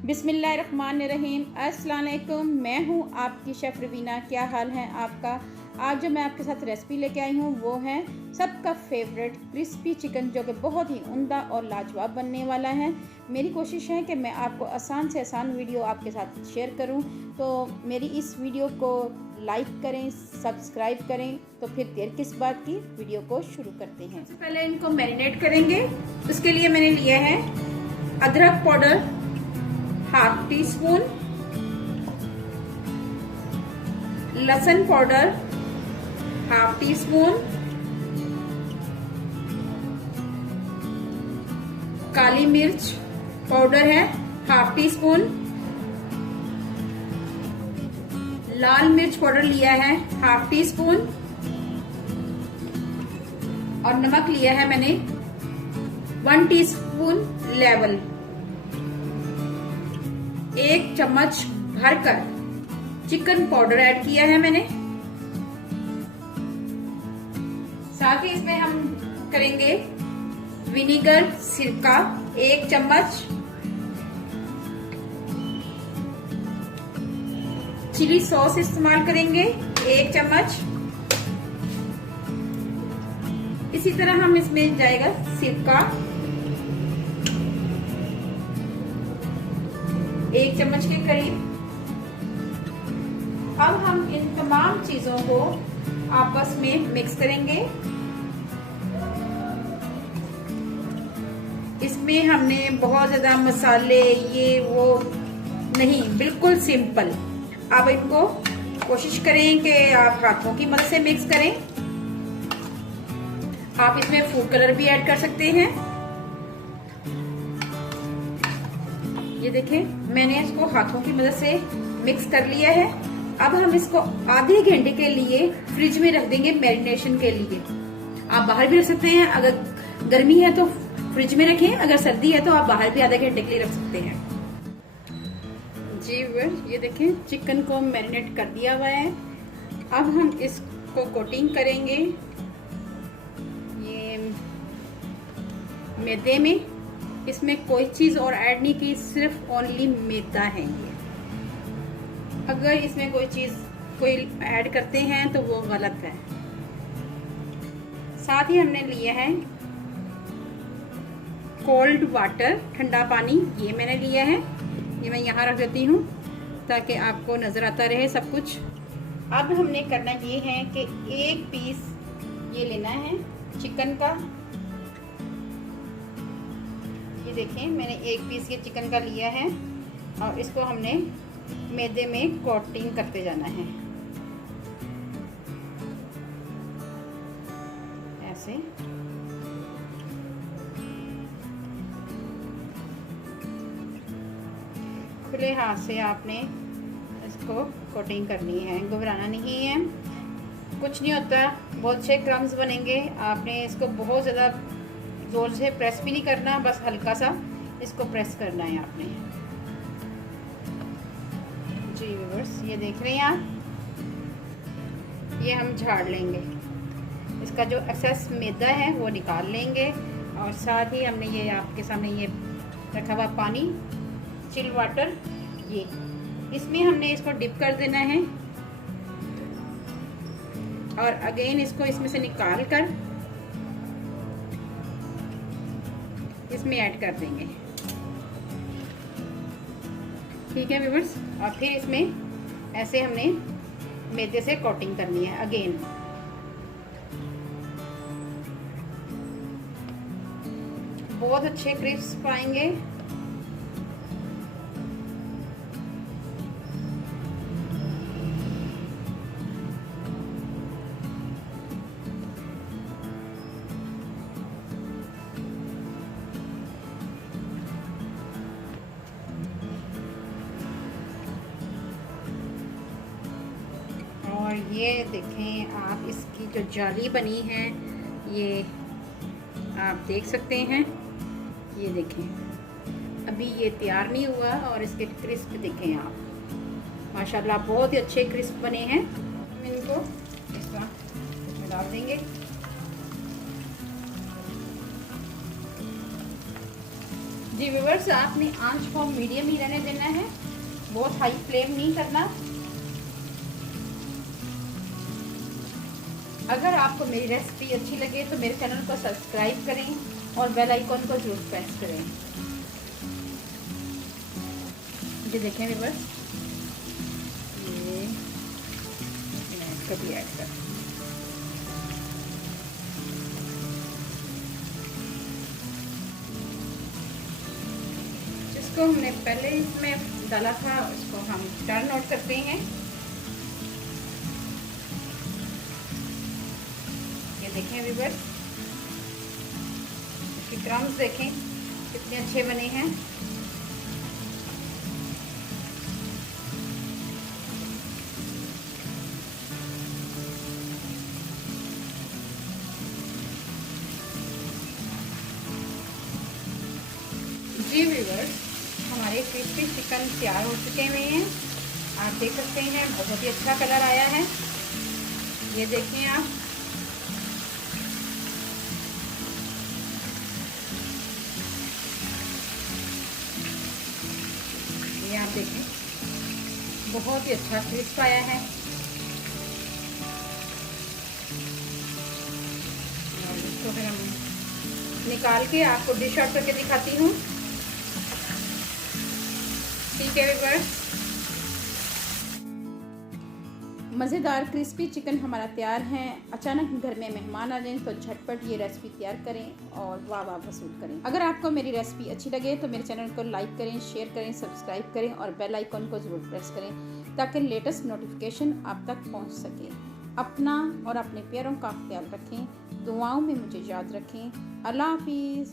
बिस्मिल्लाहिर्रहमानिर्रहीम। अस्सलाम वालेकुम। मैं हूँ आपकी शेफ़ रवीना। क्या हाल है आपका? आज जो मैं आपके साथ रेसिपी लेके आई हूँ वो है सबका फेवरेट क्रिस्पी चिकन, जो कि बहुत ही उम्दा और लाजवाब बनने वाला है। मेरी कोशिश है कि मैं आपको आसान से आसान वीडियो आपके साथ शेयर करूँ, तो मेरी इस वीडियो को लाइक करें, सब्सक्राइब करें। तो फिर देर किस बात की, वीडियो को शुरू करते हैं। पहले इनको मैरिनेट करेंगे। उसके लिए मैंने लिया है अदरक पाउडर हाफ टी स्पून, लहसुन पाउडर हाफ टी स्पून, काली मिर्च पाउडर है हाफ टी स्पून, लाल मिर्च पाउडर लिया है हाफ टी स्पून और नमक लिया है मैंने 1 टीस्पून लेवल। 1 चम्मच भरकर चिकन पाउडर ऐड किया है मैंने। साथ ही इसमें हम करेंगे विनेगर सिरका 1 चम्मच, चिली सॉस इस्तेमाल करेंगे 1 चम्मच। इसी तरह हम इसमें जाएगा सिरका 1 चम्मच के करीब। अब हम इन तमाम चीजों को आपस में मिक्स करेंगे। इसमें हमने बहुत ज्यादा मसाले ये वो नहीं, बिल्कुल सिंपल। आप इनको कोशिश करें कि आप हाथों की मदद से मिक्स करें। आप इसमें फूड कलर भी ऐड कर सकते हैं। ये देखें, मैंने इसको हाथों की मदद से मिक्स कर लिया है। अब हम इसको आधे घंटे के लिए फ्रिज में रख देंगे मैरिनेशन के लिए। आप बाहर भी रख सकते हैं, अगर गर्मी है तो फ्रिज में रखें, अगर सर्दी है तो आप बाहर भी आधे घंटे के लिए रख सकते हैं। जी ये देखें, चिकन को मैरिनेट कर दिया हुआ है। अब हम इसको कोटिंग करेंगे ये मैदे में। इसमें कोई चीज और ऐड नहीं की, सिर्फ ओनली मैदा है ये। अगर इसमें कोई चीज कोई ऐड करते हैं तो वो गलत है। साथ ही हमने लिया है कोल्ड वाटर, ठंडा पानी, ये मैंने लिया है। ये मैं यहाँ रख देती हूँ ताकि आपको नजर आता रहे सब कुछ। अब हमने करना ये है कि 1 पीस ये लेना है चिकन का। ये देखें, मैंने 1 पीस ये चिकन का लिया है और इसको हमने मैदे में कोटिंग करते जाना है ऐसे। खुले हाथ से आपने इसको कोटिंग करनी है, घबराना नहीं है। कुछ नहीं होता, बहुत से क्रम्स बनेंगे। आपने इसको बहुत ज़्यादा जोर से प्रेस भी नहीं करना, बस हल्का सा इसको प्रेस करना है आपने। जी व्यूअर्स, ये देख रहे हैं आप, ये हम झाड़ लेंगे। इसका जो एक्सेस मैदा है वो निकाल लेंगे। और साथ ही हमने ये आपके सामने ये रखा हुआ पानी, चिल वाटर, ये इसमें हमने इसको डिप कर देना है और अगेन इसको इसमें से निकाल कर इसमें ऐड कर देंगे। ठीक है व्यूअर्स, और फिर इसमें ऐसे हमने मैदे से कोटिंग करनी है अगेन। बहुत अच्छे क्रिस्प आएंगे। और ये देखें आप, इसकी जो जाली बनी है ये आप देख सकते हैं। ये देखें, अभी ये तैयार नहीं हुआ और इसके क्रिस्प देखें आप, माशाल्लाह बहुत ही अच्छे क्रिस्प बने हैं। हम इनको इस तरह इसमें डाल देंगे। जी व्यूअर्स, आपने आंच को मीडियम ही रहने देना है, बहुत हाई फ्लेम नहीं करना। अगर आपको मेरी रेसिपी अच्छी लगे तो मेरे चैनल को सब्सक्राइब करें और बेल आइकॉन को जरूर प्रेस करें। ये देखें व्यूअर्स, ये कभी ऐड कर जिसको हमने पहले इसमें डाला था उसको हम टर्न आउट करते हैं। ये देखें व्यूअर्स, इसके क्रम्स देखें कितने अच्छे बने हैं। जी व्यूअर्स, हमारे क्रिस्पी चिकन तैयार हो चुके हुए हैं। आप देख सकते हैं बहुत ही अच्छा कलर आया है। ये देखें आप, ये आप देखें बहुत ही अच्छा क्रिस्प आया है। और इसको फिर हम निकाल के आपको डिश आउट करके दिखाती हूँ। ठीक है व्यूअर्स, मज़ेदार क्रिस्पी चिकन हमारा तैयार है। अचानक घर में मेहमान आ जाएं तो झटपट ये रेसिपी तैयार करें और वाह वाह वसूल करें। अगर आपको मेरी रेसिपी अच्छी लगे तो मेरे चैनल को लाइक करें, शेयर करें, सब्सक्राइब करें और बेल आइकॉन को ज़रूर प्रेस करें ताकि लेटेस्ट नोटिफिकेशन आप तक पहुंच सके। अपना और अपने प्यारों का ख्याल रखें, दुआओं में मुझे याद रखें। अल्लाह हाफिज़।